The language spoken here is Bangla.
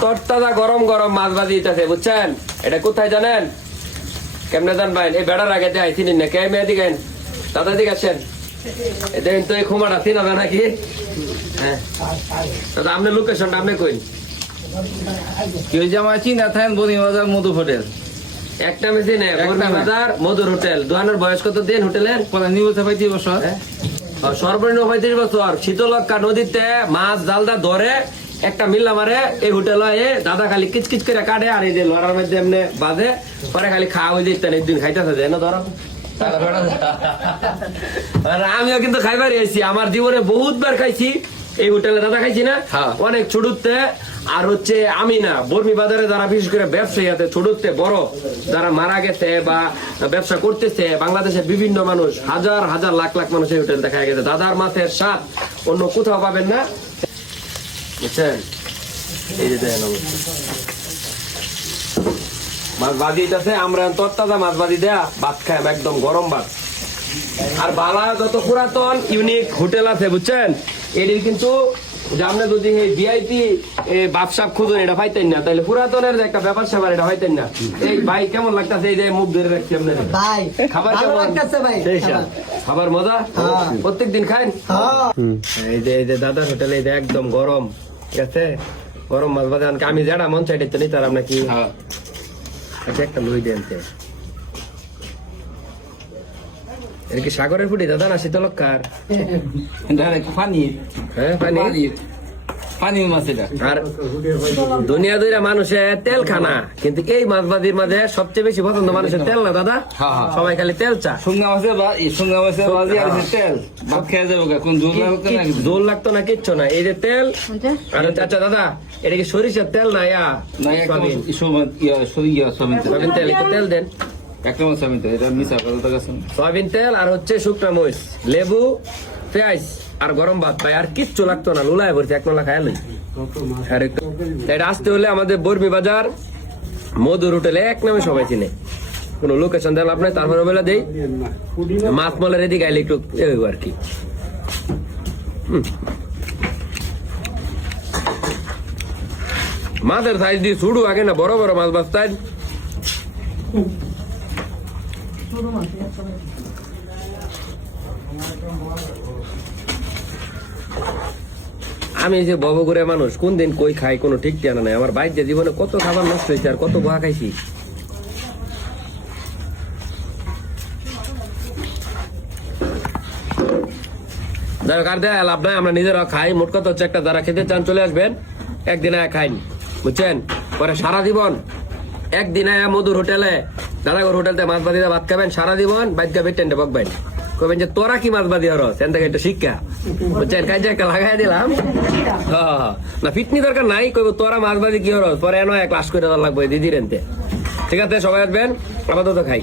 তরতাজা গরম গরম মাছ ভাজি দিতেছে বুঝছেন। এটা কোথায় জানেন? কেমনে জানবেন? এই বেড়ার আগে আইসি না কে মেয়ে দিকেন দাদা দিকে আসেন। দেখেন তো এই খুমাটা চিনা না নাকি? হ্যাঁ দাদা আপনার লোকেশনটা আপনি কইন। কি হয়েছে আমার চিনা থাকেন বনিবাজার মধু হোটেল। একটা মেশিন বনিবাজার মধুর হোটেল। দোকানের বয়স কত দিন হোটেলের? নিবছর 35 বছর। সর্বনিম্ন 35 বছর। শীতলক্ষা নদীতে মাছ জালদা ধরে একটা মিল্লা মারে এই হোটেল দাদা খালি কিচকিচ করে কাটে আর এই যে লড়ার মধ্যে এমনি বাঁধে পরে খালি খাওয়া হয়ে যেতেন একদিন খাইতেছে যে ধরো। আমিও কিন্তু খাইবার এসেছি, আমার জীবনে বহুতবার খাইছি এই হোটেলে দাদা খাইছি না অনেক ছোটতে। আর হচ্ছে আমি না বর্মি বাজারে যারা বিশেষ করে ব্যবসায়ী আছে ছোটতে বড় যারা মারা গেছে বা ব্যবসা করতেছে বাংলাদেশের বিভিন্ন মানুষ হাজার হাজার লাখ লাখ মানুষ এই হোটেল দেখা গেছে। দাদার মাছের স্বাদ অন্য কোথাও পাবেন না বুঝছেন। এই যে দেখেন মাছ ভাজি আছে, আমরা তরতাজা মাছ ভাজি দেয়া ভাত খাই একদম গরম ভাত। আর বালা যত পুরাতন ইউনিক হোটেল আছে বুঝছেন এটির কিন্তু আপনি যদি ভিআইপি বাপসাপ খুঁজুন এটা পাইতেন না, তাহলে পুরাতনের যে একটা ব্যাপার স্যাপার এটা পাইতেন না। এই ভাই কেমন লাগতেছে? এই যে মুখ ধরে রাখছি আপনার খাবার কেমন লাগতেছে ভাই? খাবার মজা প্রত্যেকদিন খান? এই যে দাদার হোটেলে এই যে একদম গরম ঠিক আছে গরম মাছ ভাজা। আমি যেটা মন চাইতে তো নিতাম আপনাকে একটা লই দেন। এটা কি সাগরের ফুটি দাদা না শীতলক্ষার? পানি। হ্যাঁ পানি পানি মাছ এটা। আর দুনিয়া দুইরা মানুষের তেল খানা, কিন্তু এই মাছ ভাজির মাঝে সবচেয়ে বেশি পছন্দ মানুষের তেল না দাদা। সবাই খালি তেল চা। শুকনা মাছের ভাজি আর তেল ভাত খেয়ে যাবো। কোন জোর লাগতো না কিচ্ছু না, এই যে তেল। আর আচ্ছা দাদা এটা কি সরিষার তেল না সয়াবিন তেল? একটু তেল দেন। সয়াবিন তেল আর হচ্ছে শুকনা মরিচ লেবু পেঁয়াজ আর গরম ভাত ভাই আর কিচ্ছু লাগতো না। লুলায় ভরছে এক নলা খায়ালই। এটা আসতে হলে আমাদের বর্মি বাজার মধুর হোটেলে এক নামে সবাই চিনে। কোন লোকেশন দেন আপনার তারপরে বেলা দেই মাছ মলের এদিকে আইলে একটু আর কি। মাছের সাইজ দিয়ে ছুড়ু আগে না বড় বড় মাছ বাঁচতেন। আমি যে ববগুড়ে মানুষ কোন দিন কই খাই কোনো ঠিক জানা নাই। আমার বাইরে জীবনে কত খাবার নষ্ট হয়েছে আর কত গোয়া খাইছি। যারা কার দেয় লাভ নাই, আমরা নিজেরা খাই। মোট কথা হচ্ছে একটা যারা খেতে চান চলে আসবেন, একদিন আয়া খাইন বুঝছেন। পরে সারা জীবন একদিন আয়া মধুর হোটেলে দাদাগর হোটেলতে মাছ ভাজি ভাত খাবেন সারা জীবন। বাইক গাবে টেন্ডে বকবেন কবেন যে তোরা কি মাছ ভাজি হরস এন থেকে একটা শিক্ষা বুঝছেন। কাজে একটা লাগাই দিলাম না ফিটনি দরকার নাই, কইব তোরা মাছ ভাজি কি হরস পরে এনো এক ক্লাস করে দেওয়া লাগবে দিদির এনতে। ঠিক আছে সবাই আসবেন, আপাতত খাই।